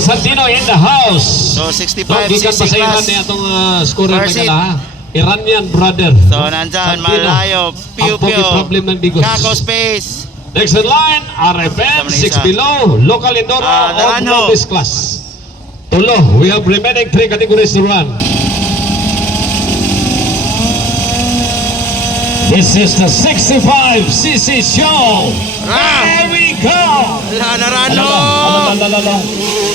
Santino in the house. So 65 Gikan cc pasayahan class. niya itong scorer First may hit. kala. Iranian brother. So nandyan, malayo, Ang pogi problem ng Digos. Kako space. Next in line, RFN, Sama na 6 isa. below, local Indoro, Naranjo. of this class. Tulo, we have remaining 3 categories to run. This is the 65cc show. Here we go. Naranjo.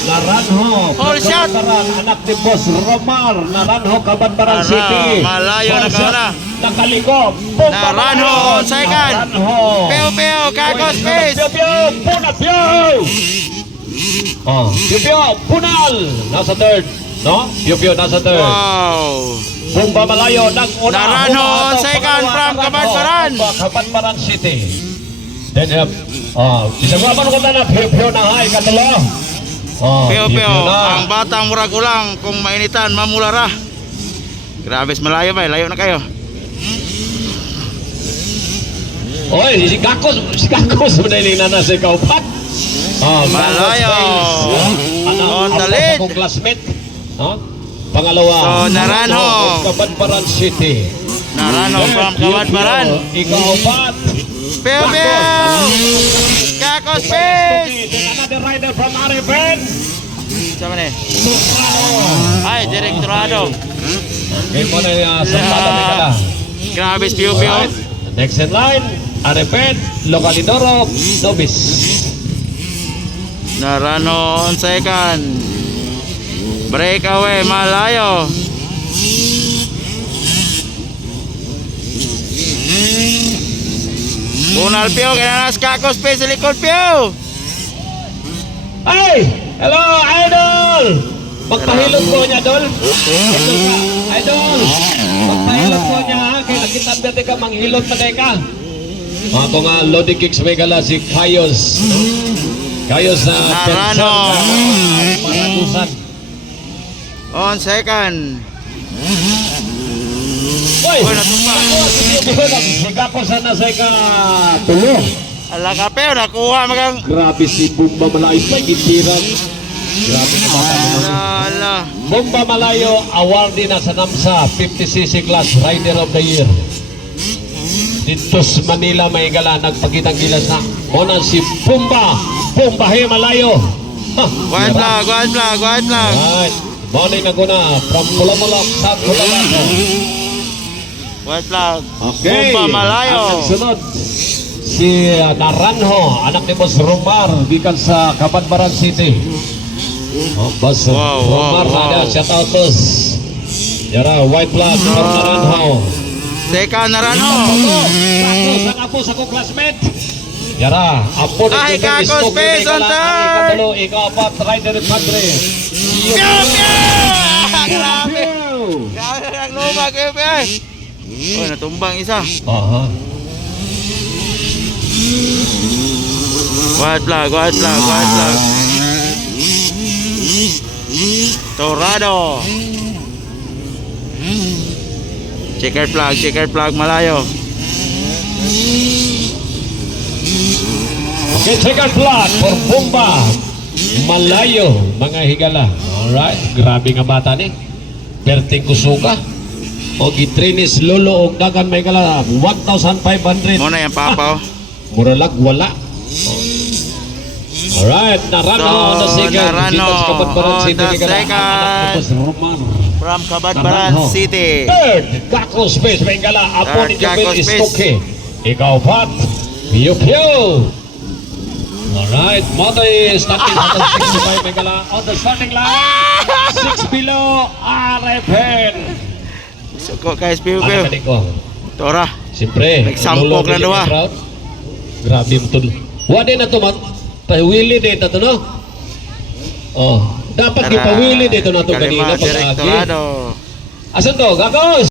Naranjo. All shot. Anak ni Boss Romar. Naranjo, Cabanbaran City. Malayo na kana. Nakaligop. Naranjo, on second. Naranjo. Peo, Kako space. Pio, punat, Pio. Oh, Pio, punal. Nasa third. No? Pio, nasa third. Wow. Bumba malayo ng una. Naranjo on second from Cabanbaran. Cabanbaran City. Then, isang waman ko na Pio na hay, katalo. Peo, na. ang batang murag ulang kung mainitan, mamulara. Grabe, malayo ba? Layo na kayo. Oy, si Kakos madaling na nasa kaupat. Malayo. On the lead. Akong classmate. Pangalawa. So, Naranjo. Cabanbaran City. Naranjo from Cabanbaran. Ikaupat. Peo, Kako space. Another rider from RFN. Sama ni? Ay, Direktorado. Okay, mo na sa pata may kala. Grabe, Peo. Alright. Next in line, RFN, local Indoro, Nobis. Naranjo on second. Breakaway, malayo. Unal Pio, kinanas Kako space sa likod Pio. Ay! Hello, Idol! Magpahilot ko niya, Dol. Idol! Magpahilot ko niya, ha? Kaya nakita ka, manghilot pa ka. Ako nga, Lodi Kicks may gala si Kayos. Kayos na Naranjo. Maragusan. On second. Uy! Uy, natumba. Si Kako sana sa ika-tulo. Ala ka Pio, nakuha magang. Grabe si Bumba Malayo pa, itiran. Grabe na bata mo. Ala. Bumba Malayo, awardee na sa NAMSA, 50cc class Rider of the Year. Dito sa Manila, may gala, nagpagitang gilas na. Muna si Bumba Malayo. White flag. Right. Morning ako na, from Pulamulok, South Cotabato. White flag. Okay. Bumba Malayo. Ang sunod, si Naranjo, anak ni Boss Romar, gikan sa Cabanbaran City. Boss Romar, wow. shout out boss. Yara, white flag from Naranjo. Second Naranjo. Kakos, ang apo sa kong classmate. Yara, apo na Ay, Kakos, space on third. Ikaw-apat, Rider Padre. Pio. Grabe. Grabe ang lumag Pio. Oh, natumbang isa. Aha. White flag. Torado. Checker flag malayo. Okay, checker flag for Bumba Malayo, mga higala. Alright, grabe nga bata ni. Perting kusuka. O gitrinis lolo og dagan may gala 1,500. Muna yung papaw. Muralag wala. Alright, Naranjo on the second. Naranjo Dito sa Cabanbaran on City, the higala. second. Tapos Roman. From Cabanbaran Naranjo. City. Third, Kako Space may gala. Apo Third, ni Jabel Kako Space. Istoke. Ikaw pat. Pio. Alright, Motoy starting sa 65 may gala. On the starting line, 6 below, RFN. Suko guys, Pio. Ano ka ko? Tora. Siyempre, Nagsampok na daw, ah. Grabe mo ito. Wala na ito, pahwili dito ito, no? Oh, dapat Tara. ipawili dito na ito kanina. Kalima, Direktorado. Asan to? Gagos!